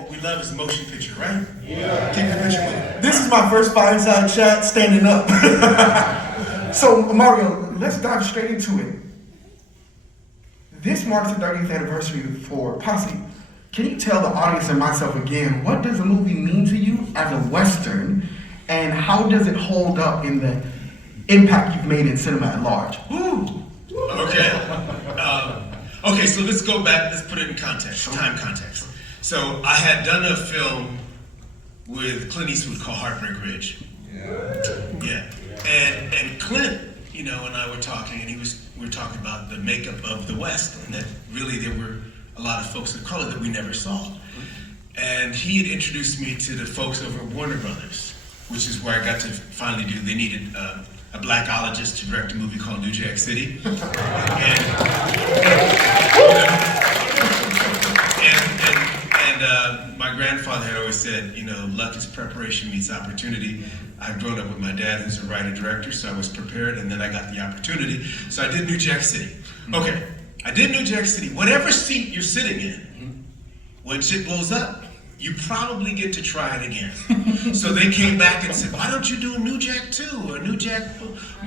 what we love is motion picture, right? Yeah. Keep the picture moving. This is my first fireside chat standing up. So, Mario, let's dive straight into it. This marks the 30th anniversary for Posse. Can you tell the audience and myself again, what does a movie mean to you as a Western, and how does it hold up in the impact you've made in cinema at large? Ooh. Okay, so let's go back, let's put it in context, time context. So I had done a film with Clint Eastwood called Heartbreak Ridge. Yeah. And Clint, and I were talking, and we were talking about the makeup of the West, and that really there were a lot of folks of color that we never saw. And he had introduced me to the folks over at Warner Brothers, which is where I got to finally do, they needed a blackologist to direct a movie called New Jack City. And my grandfather had always said, luck is preparation meets opportunity. I've grown up with my dad, who's a writer-director, so I was prepared, and then I got the opportunity. So I did New Jack City. Okay, I did New Jack City. Whatever seat you're sitting in, when shit blows up, you probably get to try it again. So they came back and said, why don't you do a New Jack 2 or New Jack,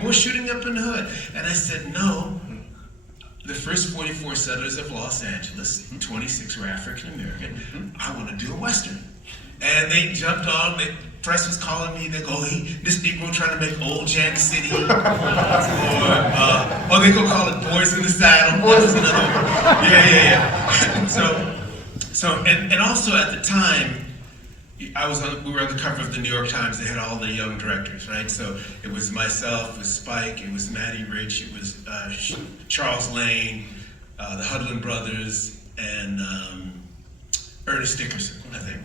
more shooting up in the hood? And I said, no. The first 44 settlers of Los Angeles, 26 were African American. I want to do a Western. And they jumped on, the press was calling me, they go, hey, this Negro trying to make Old Jack City. Or they go call it Boys in the Saddle. That's another one. Yeah. And also at the time, we were on the cover of the New York Times. They had all the young directors, right? So it was myself, it was Spike, it was Matty Rich, it was Charles Lane, the Hudlin brothers, and Ernest Dickerson, I think.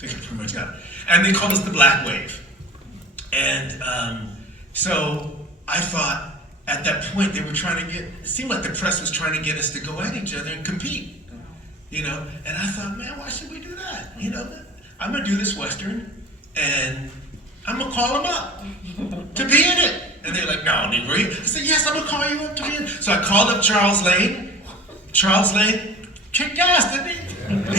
I think I pretty much got it. And they called us the Black Wave. And so I thought at that point they were trying to it seemed like the press was trying to get us to go at each other and compete. And I thought, man, why should we do that? I'm gonna do this Western, and I'm gonna call them up to be in it. And they're like, no, Negro. I said, yes, I'm gonna call you up to be in it. So I called up Charles Lane. Charles Lane kicked ass, didn't he?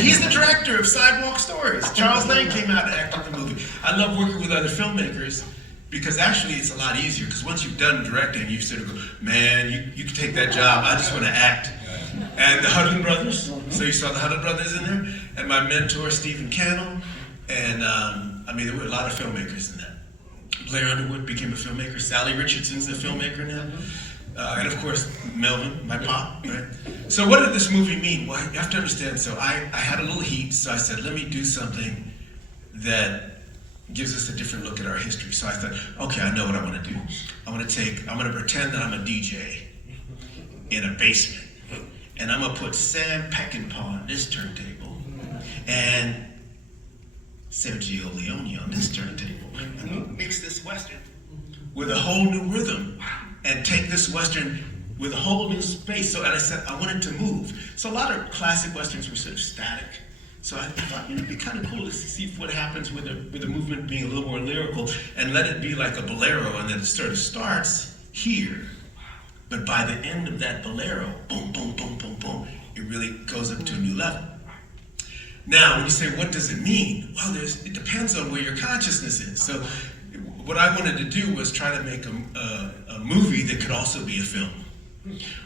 He's the director of Sidewalk Stories. Charles Lane came out and acted in the movie. I love working with other filmmakers because actually it's a lot easier, because once you've done directing, you sort of go, man, you can take that job. I just want to act. And the Hudlin brothers, so you saw the Hudlin brothers in there, and my mentor, Stephen Cannell, and there were a lot of filmmakers in that. Blair Underwood became a filmmaker, Sally Richardson's a filmmaker now, and of course, Melvin, my pop, right? So what did this movie mean? Well, you have to understand, so I had a little heat, so I said, let me do something that gives us a different look at our history. So I thought, okay, I know what I want to do. I'm going to pretend that I'm a DJ in a basement. And I'm gonna put Sam Peckinpah on this turntable and Sergio Leone on this turntable. I'm gonna mix this Western with a whole new rhythm and take this Western with a whole new space. And I said, I want it to move. So a lot of classic Westerns were sort of static. So I thought, it'd be kind of cool to see what happens with the movement being a little more lyrical, and let it be like a bolero, and then it sort of starts here. But by the end of that bolero, boom, boom, boom, boom, boom, it really goes up to a new level. Now, when you say, what does it mean? Well, it depends on where your consciousness is. So what I wanted to do was try to make a movie that could also be a film,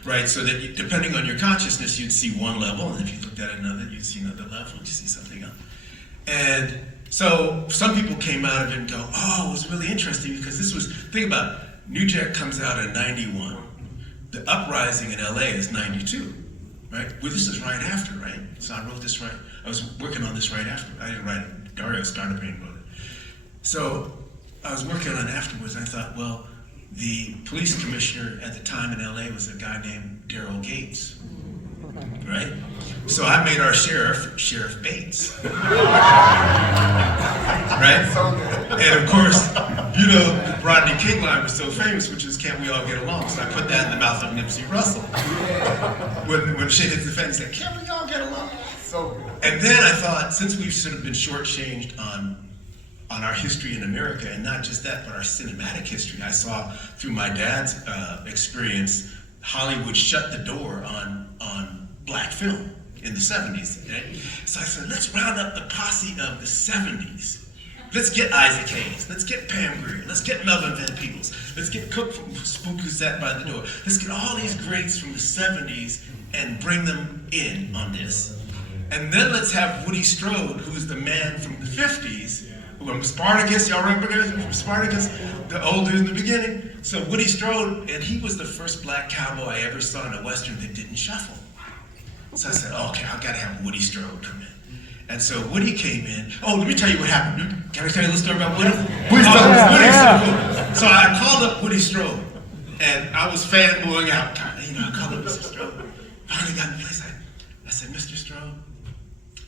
right? So that depending on your consciousness, you'd see one level, and if you looked at another, you'd see another level, you'd see something else. And so some people came out of it and go, oh, it was really interesting, because think about it, New Jack comes out in 91. The uprising in LA is 92, right? Well, this is right after, right? So I wrote this right, I was working on this right after. I didn't write it, Dario Starnapain wrote it. So I was working on it afterwards, and I thought, well, the police commissioner at the time in LA was a guy named Daryl Gates, right? So I made our Sheriff Bates, right? And of course, the Rodney King line was so famous, which is, can't we all get along? So I put that in the mouth of Nipsey Russell. When shit hits the fan, he said, can't we all get along? And then I thought, since we've sort of been shortchanged on our history in America, and not just that, but our cinematic history, I saw through my dad's experience, Hollywood shut the door on black film in the 70s, right? So I said, let's round up the posse of the 70s. Let's get Isaac Hayes. Let's get Pam Grier. Let's get Melvin Van Peebles. Let's get Cook from Spook Who Sat by the Door. Let's get all these greats from the 70s and bring them in on this. And then let's have Woody Strode, who's the man from the 50s, who from Spartacus, y'all recognize him from Spartacus? The old dude in the beginning. So Woody Strode, and he was the first black cowboy I ever saw in a Western that didn't shuffle. So I said, okay, I've got to have Woody Strode come in. And so Woody came in. Oh, let me tell you what happened. Can I tell you a little story about Woody? Woody Strode. So I called up Woody Strode, and I was fanboying out. You know, I called up Mr. Strode. Finally got in place. I said, Mr. Strode,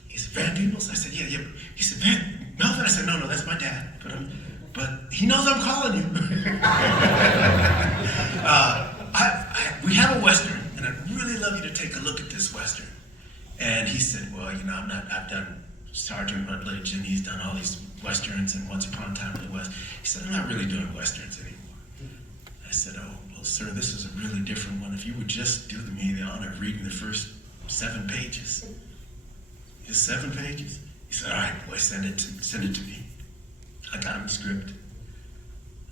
he said, Van Peebles? I said, yeah. He said, Melvin? I said, no, that's my dad. But he knows I'm calling you. We have a Western, and I'd really love you to take a look at this Western. And he said, well, you know, I've done Sergeant Rutledge, and he's done all these Westerns and Once Upon a Time in the West. He said, I'm not really doing Westerns anymore. I said, oh, well, sir, this is a really different one. If you would just do me the honor of reading the first 7 pages. Just 7 pages? He said, all right, boy, send it to me. I got him the script.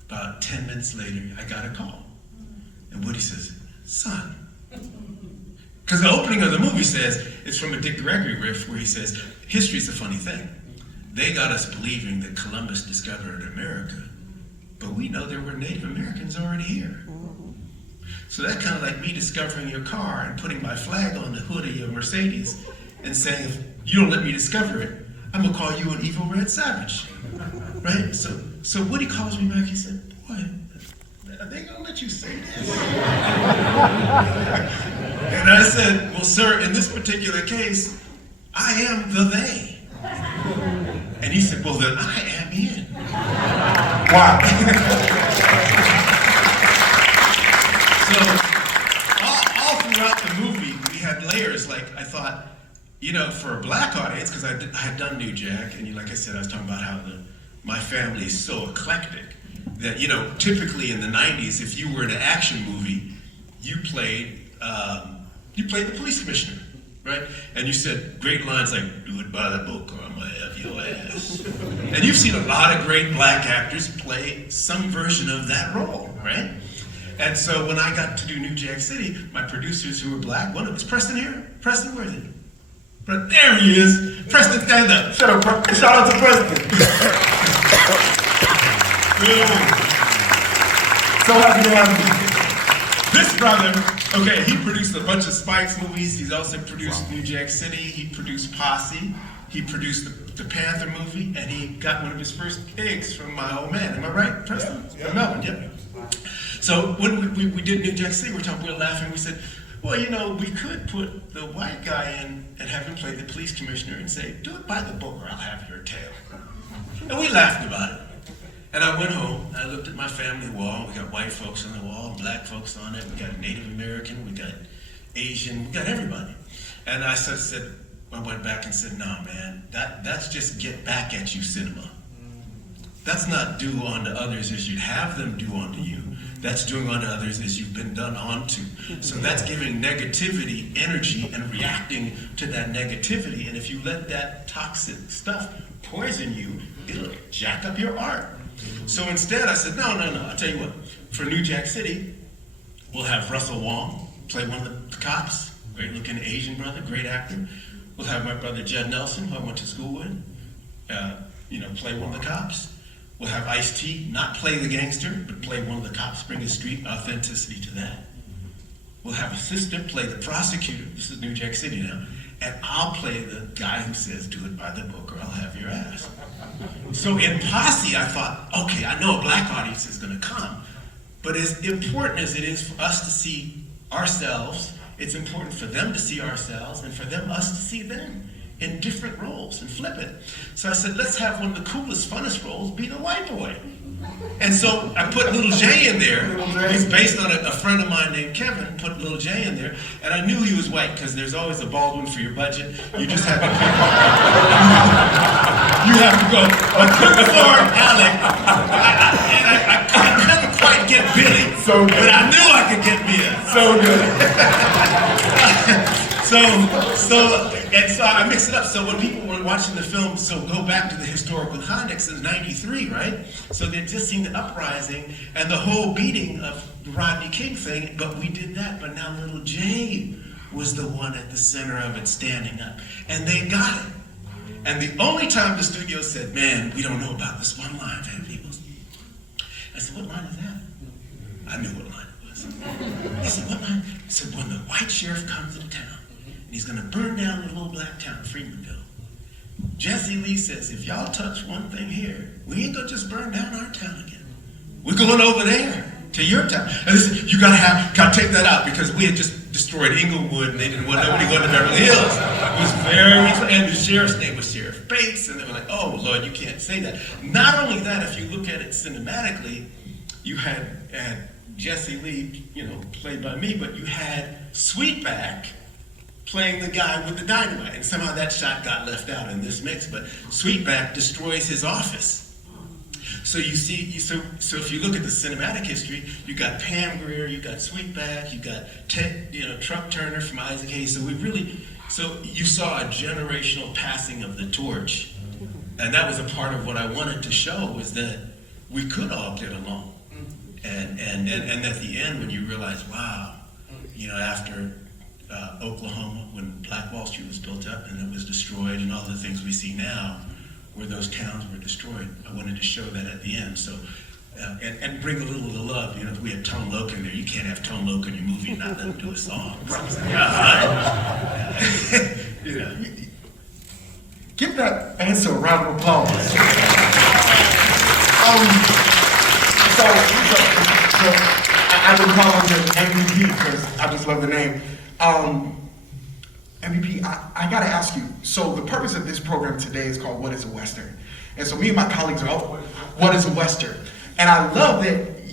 About 10 minutes later, I got a call. And Woody says, son. Because the opening of the movie says, it's from a Dick Gregory riff where he says, history's a funny thing. They got us believing that Columbus discovered America, but we know there were Native Americans already here. So that's kind of like me discovering your car and putting my flag on the hood of your Mercedes and saying, if you don't let me discover it, I'm gonna call you an evil red savage, right? So Woody calls me back, he said, boy, are they gonna let you say this? And I said, well, sir, in this particular case, I am the they. And he said, well, then I am in. Wow. So all throughout the movie, we had layers. Like, I thought, you know, for a black audience, because I had done New Jack, and like I said, I was talking about how my family is so eclectic that, you know, typically in the 90s, if you were in an action movie, you played the police commissioner, right? And you said great lines like, do it by the book or I'm gonna have your ass. And you've seen a lot of great black actors play some version of that role, right? And so when I got to do New Jack City, my producers who were black, one of them was Preston here. Preston, where is he? But there he is. Preston, stand up. Shout out to Preston. So happy to have you. This brother, okay, he produced a bunch of Spike's movies. He's also produced New Jack City. He produced Posse. He produced the Panther movie, and he got one of his first gigs from my old man. Am I right, Preston? Yeah. From Melbourne, yeah. So when we did New Jack City, we were laughing. We said, well, you know, we could put the white guy in and have him play the police commissioner and say, do it by the book or I'll have your tail. And we laughed about it. And I went home, I looked at my family wall. We got white folks on the wall, black folks on it. We got Native American, we got Asian, we got everybody. And I went back and said, no, man, that's just get back at you cinema. That's not do unto others as you'd have them do unto you. That's doing unto others as you've been done onto. So that's giving negativity energy and reacting to that negativity. And if you let that toxic stuff poison you, it'll jack up your art. So instead I said, no, I'll tell you what. For New Jack City, we'll have Russell Wong play one of the cops. Great looking Asian brother, great actor. We'll have my brother Jed Nelson, who I went to school with, play one of the cops. We'll have Ice-T not play the gangster, but play one of the cops, bring a street authenticity to that. We'll have a sister play the prosecutor. This is New Jack City now. And I'll play the guy who says, do it by the book or I'll have your ass. So in Posse, I thought, okay, I know a black audience is gonna come, but as important as it is for us to see ourselves, it's important for them to see ourselves and for us to see them in different roles and flip it. So I said, let's have one of the coolest, funnest roles be the white boy. And so I put Little J in there. It's based on a friend of mine named Kevin, put Little J in there. And I knew he was white because there's always a Baldwin for your budget. You just have to pick you have to go, I couldn't afford Alec. I couldn't quite get Billy, so good. But I knew I could get Mia. So good. so I mix it up. So when people were watching the film, so go back to the historical context in '93, right? So they just seen the uprising and the whole beating of the Rodney King thing, but we did that, but now little Jay was the one at the center of it standing up. And they got it. And the only time the studio said, man, we don't know about this one line, Van Peebles. I said, what line is that? I knew what line it was. He said, what line? He said, when the white sheriff comes into town, and he's gonna burn down the little black town, Freemanville. Jesse Lee says, if y'all touch one thing here, we ain't gonna just burn down our town again. We're going over there to your town. And they said, you gotta take that out because we had just destroyed Inglewood and they didn't want nobody going to Beverly Hills. It was very, and the sheriff's name was Sheriff Bates, and they were like, oh Lord, you can't say that. Not only that, if you look at it cinematically, you had Jesse Lee, played by me, but you had Sweetback playing the guy with the dynamite, and somehow that shot got left out in this mix, but Sweetback destroys his office. So you see, so if you look at the cinematic history, you got Pam Grier, you got Sweetback, you got Truck Turner from Isaac Hayes. So you saw a generational passing of the torch, and that was a part of what I wanted to show was that we could all get along, and at the end when you realize, wow, after Oklahoma, when Black Wall Street was built up and it was destroyed, and all the things we see now, where those towns were destroyed. I wanted to show that at the end. So, and bring a little of the love. If we had Tone Loc in there, you can't have Tone Loc in your movie and not let him do a song. Give that answer a round of applause. I would call him MVP because I just love the name. MVP, I gotta ask you, so the purpose of this program today is called What is a Western? And so me and my colleagues are, what is a Western? And I love that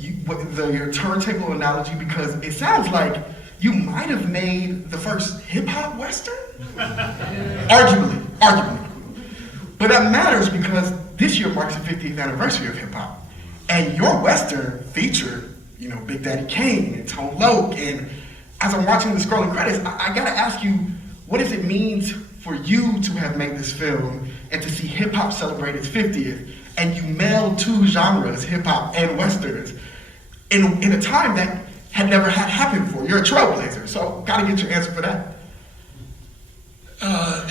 your turntable analogy because it sounds like you might have made the first hip hop Western? Arguably. But that matters because this year marks the 50th anniversary of hip hop. And your Western featured, Big Daddy Kane and Tone Loc. And as I'm watching the scrolling credits, I gotta ask you, what does it mean for you to have made this film and to see hip hop celebrate its 50th and you meld two genres, hip hop and Westerns, in a time that had never had happened before? You're a trailblazer, so gotta get your answer for that. Or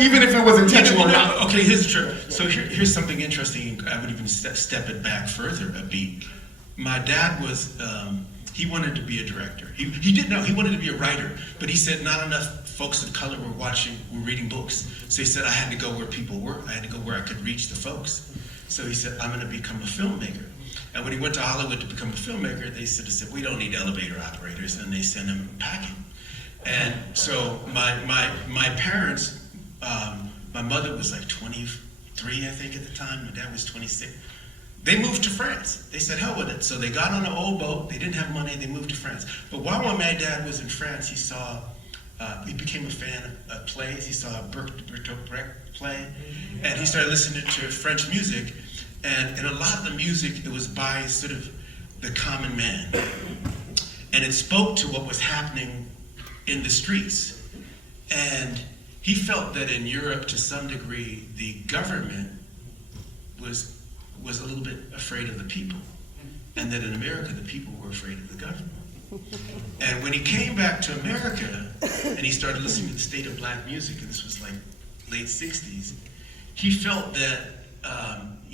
even if it was intentional or not. Okay, here's the truth. So here's something interesting. I would even step it back further a beat. My dad was, he wanted to be a director. He didn't know, he wanted to be a writer, but he said not enough folks of color were reading books. So he said I had to go where people were. I had to go where I could reach the folks. So he said, I'm gonna become a filmmaker. And when he went to Hollywood to become a filmmaker, they said, we don't need elevator operators, and they sent him packing. And so my parents, my mother was like 23, I think at the time, my dad was 26. They moved to France. They said, hell with it. So they got on an old boat. They didn't have money. They moved to France. But while my dad was in France, he became a fan of plays. He saw a Bertolt Brecht play, and he started listening to French music. And in a lot of the music, it was by sort of the common man. And it spoke to what was happening in the streets. And he felt that in Europe, to some degree, the government was a little bit afraid of the people, and that in America the people were afraid of the government. And when he came back to America and he started listening to the state of black music, and this was like late 60s, he felt that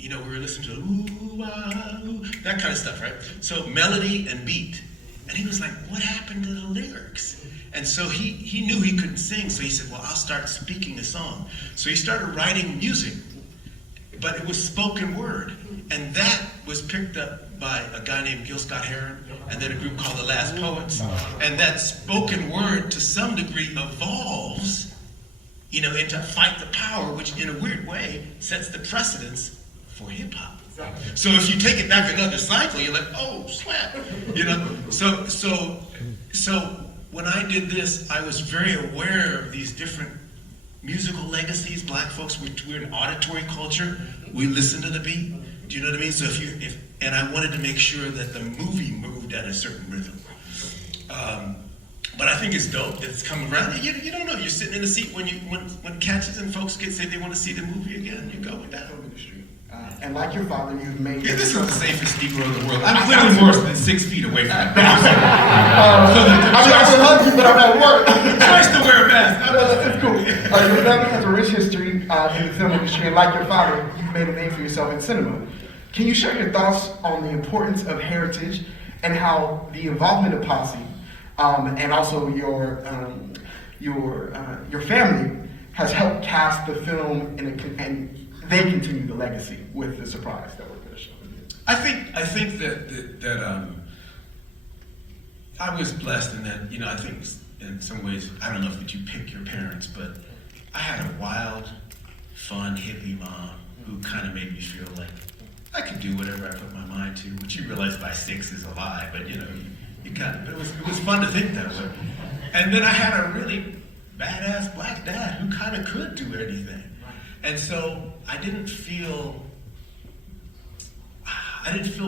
we were listening to ooh, ah, ooh, that kind of stuff, right? So melody and beat. And he was like, what happened to the lyrics? And so he knew he couldn't sing, so he said, well, I'll start speaking a song. So he started writing music, but it was spoken word. And that was picked up by a guy named Gil Scott-Heron, and then a group called The Last Poets. And that spoken word, to some degree, evolves, into Fight the Power, which in a weird way sets the precedence for hip hop. So if you take it back another cycle, you're like, oh, slap. So when I did this, I was very aware of these different musical legacies. Black folks, we're an auditory culture. We listen to the beat. Do you know what I mean? So and I wanted to make sure that the movie moved at a certain rhythm. But I think it's dope that it's come around. You don't know. You're sitting in the seat when catches and folks say they want to see the movie again. You go with that. And like your father, you've made. Yeah, this is the safest Negro in the world. I'm clearly more than 6 feet away from it. I would hug you, but I'm at work. Choice to wear a mask. It's cool. Your family has a rich history in the film industry, and like your father, you've made a name for yourself in cinema. Can you share your thoughts on the importance of heritage and how the involvement of Posse and also your family has helped cast the film and they continue the legacy with the surprise that we're going to show? I think that I was blessed in that, I think in some ways, I don't know if you pick your parents, but I had a wild, fun, hippie mom who kind of made me feel like I could do whatever I put my mind to, which you realize by 6 is a lie, but you got it. But it was fun to think that way. And then I had a really badass black dad who kind of could do anything. And so I didn't feel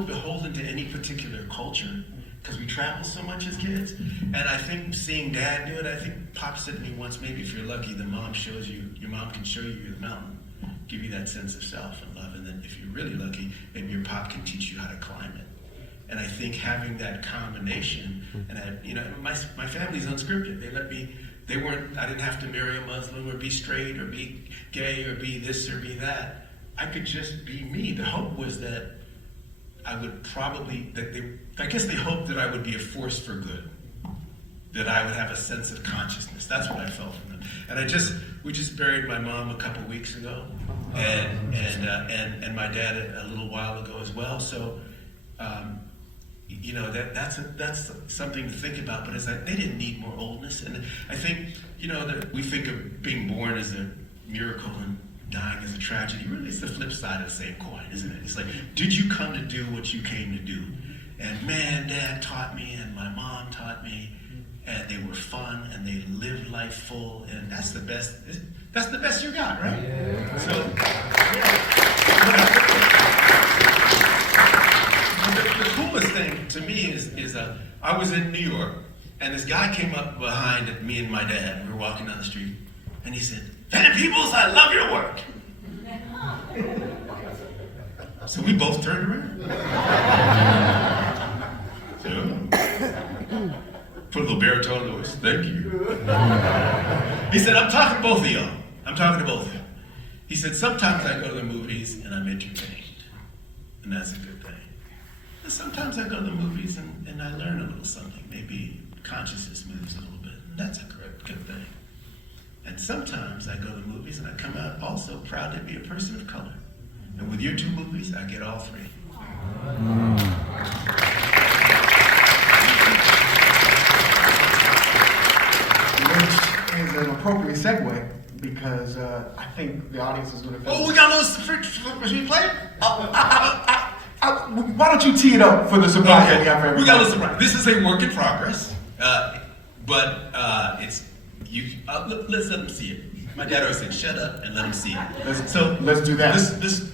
beholden to any particular culture because we travel so much as kids. And I think seeing Dad do it, I think Pop said to me once, maybe if you're lucky, your mom can show you the mountain, give you that sense of self and love. And then if you're really lucky, maybe your pop can teach you how to climb it. And I think having that combination, and my family's unscripted. I didn't have to marry a Muslim or be straight or be gay or be this or be that. I could just be me. The hope was that I would I guess they hoped that I would be a force for good, that I would have a sense of consciousness. That's what I felt from them. And we just buried my mom a couple weeks ago, and my dad a little while ago as well. So, that's something to think about. But they didn't need more oldness, and I think that we think of being born as a miracle and dying as a tragedy. Really, it's the flip side of the same coin, isn't it? It's like, did you come to do what you came to do? And man, Dad taught me, and my mom taught me, and they were fun, and they lived life full, and that's the best. That's the best you got, right? Yeah. So, the coolest thing to me is I was in New York, and this guy came up behind me and my dad. We were walking down the street, and he said, "Peebles, I love your work." So we both turned around. So, put a little baritone voice. Thank you. He said, "I'm talking to both of y'all. I'm talking to both of you." He said, "Sometimes I go to the movies and I'm entertained, and that's a good thing. And sometimes I go to the movies and I learn a little something. Maybe consciousness moves a little bit, and that's a good thing. And sometimes I go to the movies and I come out also proud to be a person of color. And with your 2 movies, I get all 3. Which is an appropriate segue because I think the audience is going to. Oh, we got a little free play? Why don't you tee it up for the surprise that we have for everybody? We got a little surprise. This is a work in progress, but it's you. Let's let them see it. My dad always said, "Shut up and let them see it." Let's do that. This